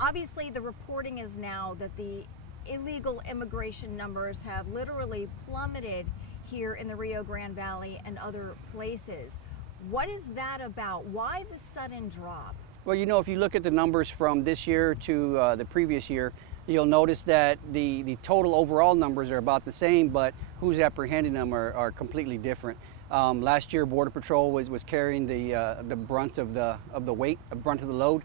Obviously, the reporting is now that the illegal immigration numbers have literally plummeted here in the Rio Grande Valley and other places. What is that about? Why the sudden drop? Well, if you look at the numbers from this year to the previous year, you'll notice that the total overall numbers are about the same, but who's apprehending them are completely different. Last year, Border Patrol was carrying the brunt of the weight, brunt of the load.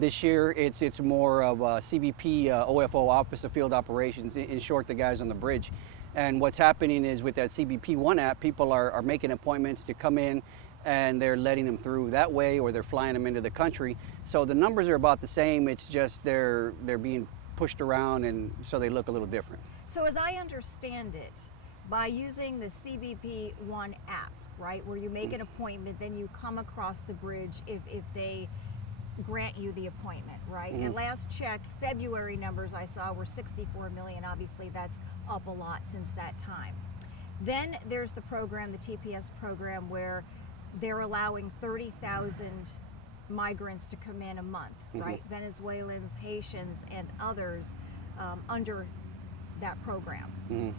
This year, it's more of a CBP OFO, Office of Field Operations, in short, the guys on the bridge. And what's happening is with that CBP One app, people are making appointments to come in, and they're letting them through that way, or they're flying them into the country. So the numbers are about the same. It's just they're being pushed around, and so they look a little different. So as I understand it, by using the CBP One app, right, where you make an appointment, then you come across the bridge if they grant you the appointment, right? At last check, February numbers I saw were 64 million. Obviously, that's up a lot since that time. Then there's the program, the TPS program, where they're allowing 30,000 migrants to come in a month, right? Venezuelans, Haitians, and others under that program.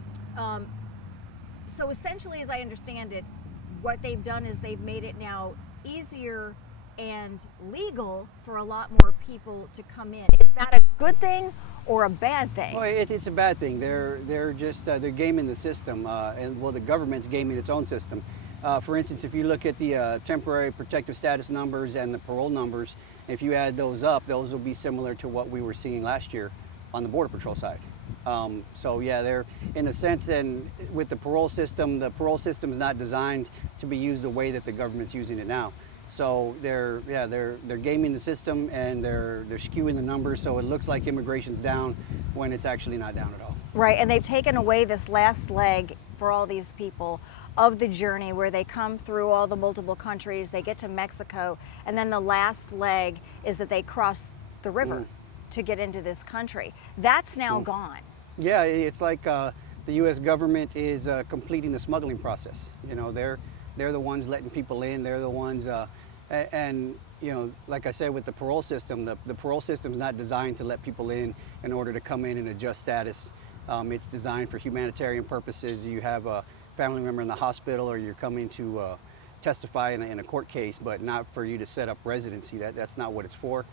So essentially, as I understand it, what they've done is they've made it now easier and legal for a lot more people to come in. Is that a good thing or a bad thing? Well, it's a bad thing. They're just they're gaming the system, and the government's gaming its own system. For instance, if you look at the temporary protective status numbers and the parole numbers, if you add those up, those will be similar to what we were seeing last year on the Border Patrol side. So yeah, they're in a sense, and with the parole system's not designed to be used the way that the government's using it now. So they're gaming the system, and they're skewing the numbers, so it looks like immigration's down when it's actually not down at all. Right, and they've taken away this last leg for all these people of the journey where they come through all the multiple countries, they get to Mexico, and then the last leg is that they cross the river to get into this country. That's now gone. Yeah, it's like the U.S. government is completing the smuggling process. They're the ones letting people in. They're the ones, and like I said, with the parole system, the parole system is not designed to let people in order to come in and adjust status. It's designed for humanitarian purposes. You have a family member in the hospital, or you're coming to testify in a court case, but not for you to set up residency. That's not what it's for.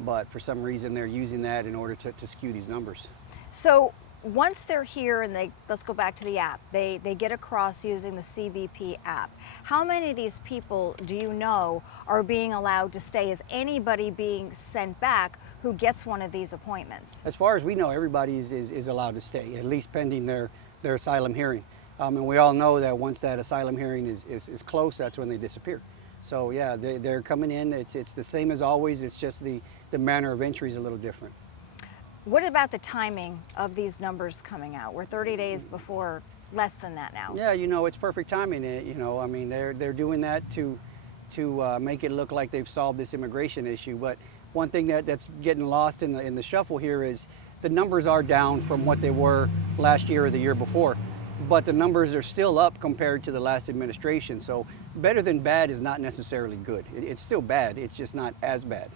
But for some reason, they're using that in order to skew these numbers. So once they're here and let's go back to the app, they get across using the CBP app. How many of these people do you know are being allowed to stay? Is anybody being sent back who gets one of these appointments? As far as we know, everybody is allowed to stay, at least pending their asylum hearing. And we all know that once that asylum hearing is close, that's when they disappear. So yeah, they're coming in. It's the same as always. It's just the manner of entry is a little different. What about the timing of these numbers coming out? We're 30 days before, less than that now. Yeah, it's perfect timing. I mean, they're doing that to make it look like they've solved this immigration issue. But one thing that's getting lost in the shuffle here is the numbers are down from what they were last year or the year before, but the numbers are still up compared to the last administration. So better than bad is not necessarily good. It's still bad. It's just not as bad.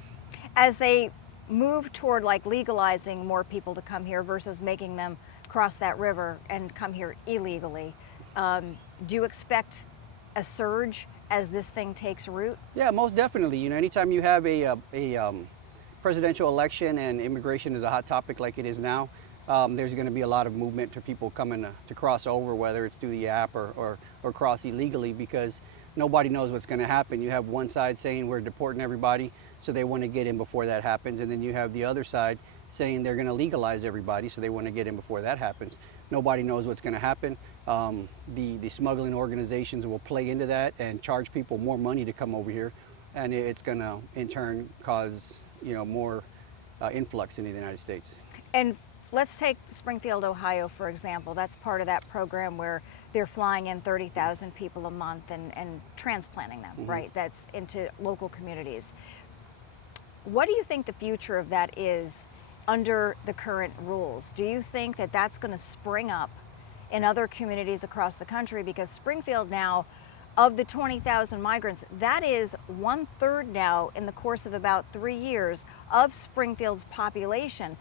As they move toward legalizing more people to come here versus making them cross that river and come here illegally, do you expect a surge as this thing takes root? Yeah, most definitely. Anytime you have a presidential election and immigration is a hot topic like it is now, there's going to be a lot of movement to people coming to cross over, whether it's through the app or cross illegally, because nobody knows what's going to happen. You have one side saying we're deporting everybody, so they want to get in before that happens, and then you have the other side saying they're going to legalize everybody, so they want to get in before that happens. Nobody knows what's going to happen. The smuggling organizations will play into that and charge people more money to come over here, and it's going to in turn cause more influx into the United States. And let's take Springfield, Ohio, for example. That's part of that program where they're flying in 30,000 people a month and transplanting them, right? That's into local communities. What do you think the future of that is under the current rules? Do you think that that's going to spring up in other communities across the country? Because Springfield now of the 20,000 migrants, that is 1/3 now in the course of about 3 years of Springfield's population.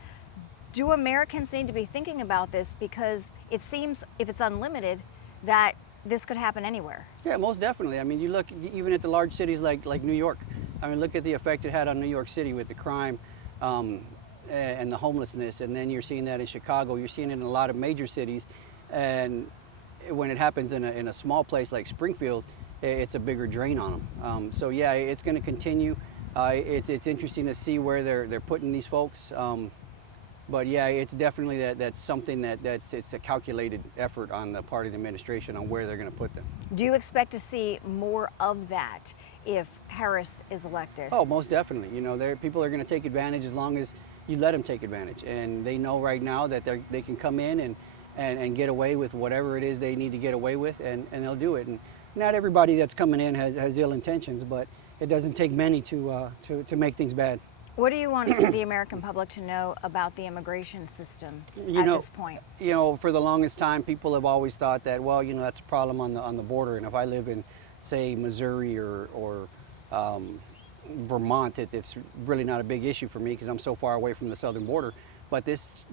Do Americans need to be thinking about this? Because it seems, if it's unlimited, that this could happen anywhere. Yeah, most definitely. I mean, you look even at the large cities like New York. I mean, look at the effect it had on New York City with the crime and the homelessness, and then you're seeing that in Chicago. You're seeing it in a lot of major cities, and when it happens in a small place like Springfield, it's a bigger drain on them. So yeah, it's going to continue. It's interesting to see where they're putting these folks. But yeah, it's definitely that's something it's a calculated effort on the part of the administration on where they're going to put them. Do you expect to see more of that if Harris is elected? Oh, most definitely. You know, people are going to take advantage as long as you let them take advantage, and they know right now that they can come in and get away with whatever it is they need to get away with, and they'll do it. And not everybody that's coming in has ill intentions, but it doesn't take many to make things bad. What do you want the American public to know about the immigration system at this point? You know, for the longest time, people have always thought that, well, you know, that's a problem on the border, and if I live in, say, Missouri or Vermont, it's really not a big issue for me because I'm so far away from the southern border. But this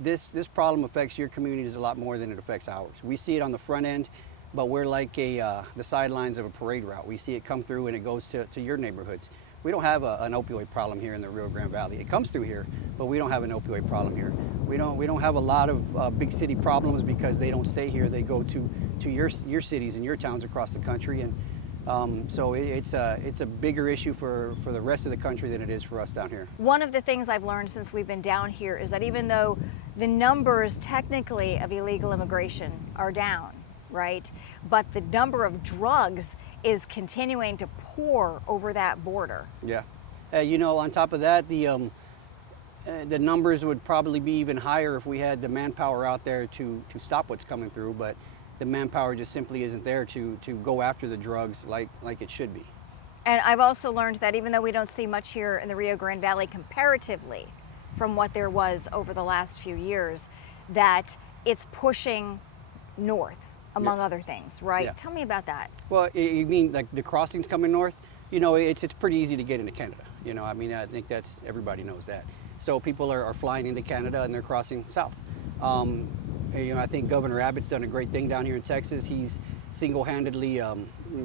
problem affects your communities a lot more than it affects ours. We see it on the front end, but we're like the sidelines of a parade route. We see it come through and it goes to your neighborhoods. We don't have an opioid problem here in the Rio Grande Valley. It comes through here, but we don't have an opioid problem here. We don't have a lot of big city problems because they don't stay here. They go to your cities and your towns across the country, and so it's a bigger issue for the rest of the country than it is for us down here. One of the things I've learned since we've been down here is that even though the numbers technically of illegal immigration are down, right, but the number of drugs is continuing to pour over that border. Yeah, you know, on top of that, the numbers would probably be even higher if we had the manpower out there to stop what's coming through, but the manpower just simply isn't there to go after the drugs like it should be. And I've also learned that even though we don't see much here in the Rio Grande Valley comparatively from what there was over the last few years, that it's pushing north, among other things, right? Yeah. Tell me about that. Well, you mean like the crossings coming north? You know, it's pretty easy to get into Canada. You know, I mean, I think everybody knows that. So people are flying into Canada and they're crossing south. You know, I think Governor Abbott's done a great thing down here in Texas. He's single-handedly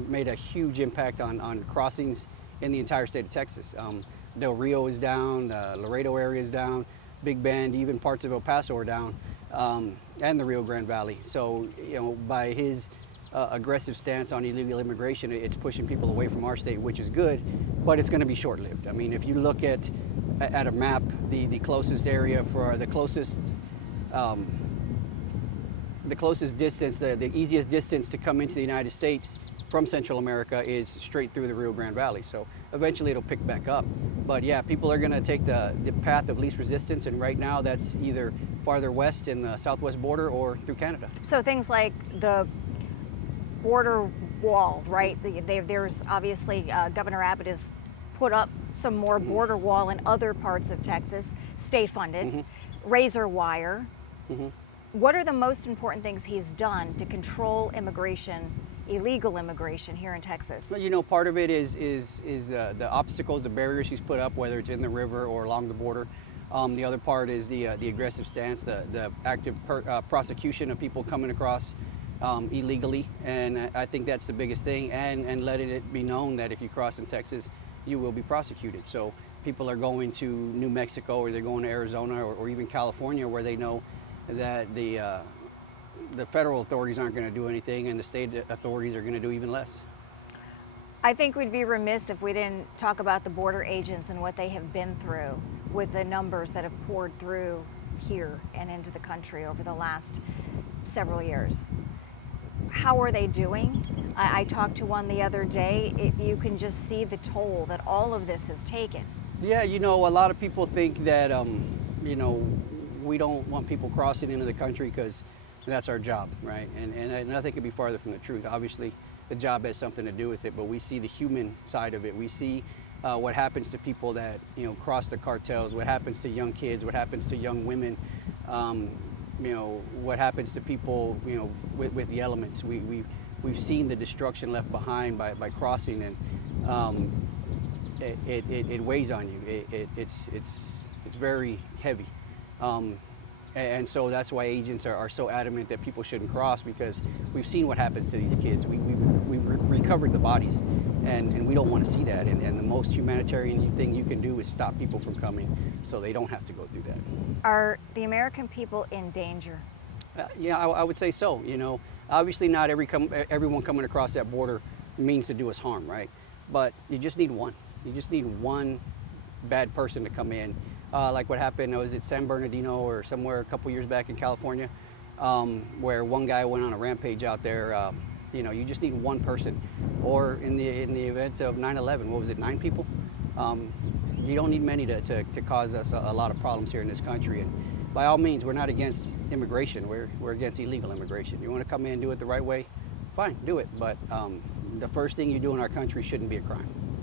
made a huge impact on crossings in the entire state of Texas. Del Rio is down, Laredo area is down, Big Bend, even parts of El Paso are down, and the Rio Grande Valley. So, you know, by his aggressive stance on illegal immigration, it's pushing people away from our state, which is good, but it's going to be short-lived. I mean, if you look at a map, the closest area for the closest distance, the easiest distance to come into the United States from Central America is straight through the Rio Grande Valley. So eventually it'll pick back up. But yeah, people are going to take the path of least resistance, and right now that's either farther west in the southwest border or through Canada. So things like the border wall, right? There's obviously Governor Abbott has put up some more border wall in other parts of Texas, state funded, razor wire. What are the most important things he's done to control immigration, illegal immigration here in Texas? Well, you know, part of it is the obstacles, the barriers he's put up, whether it's in the river or along the border. The other part is the aggressive stance, the active prosecution of people coming across illegally, and I think that's the biggest thing, and letting it be known that if you cross in Texas, you will be prosecuted. So people are going to New Mexico, or they're going to Arizona, or even California, where they know that the federal authorities aren't going to do anything, and the state authorities are going to do even less. I think we'd be remiss if we didn't talk about the border agents and what they have been through with the numbers that have poured through here and into the country over the last several years. How are they doing? I talked to one the other day. You can just see the toll that all of this has taken. Yeah, you know, a lot of people think that, you know, we don't want people crossing into the country because that's our job, right? And nothing could be farther from the truth. Obviously, the job has something to do with it, but we see the human side of it. We see what happens to people that, you know, cross the cartels, what happens to young kids, what happens to young women, you know, what happens to people, you know, with the elements. We we've seen the destruction left behind by crossing, and it weighs on you. It's very heavy. And so that's why agents are so adamant that people shouldn't cross, because we've seen what happens to these kids. We've recovered the bodies, and we don't want to see that. And the most humanitarian thing you can do is stop people from coming so they don't have to go through that. Are the American people in danger? Yeah, I would say so. You know, obviously not everyone coming across that border means to do us harm, right? But you just need one. You just need one bad person to come in. Like what happened, was it San Bernardino or somewhere a couple years back in California, where one guy went on a rampage out there. You know, you just need one person. Or in the event of 9/11, what was it, 9 people? You don't need many to cause us a lot of problems here in this country. And by all means, we're not against immigration. We're against illegal immigration. You want to come in and do it the right way, fine, do it. But the first thing you do in our country shouldn't be a crime.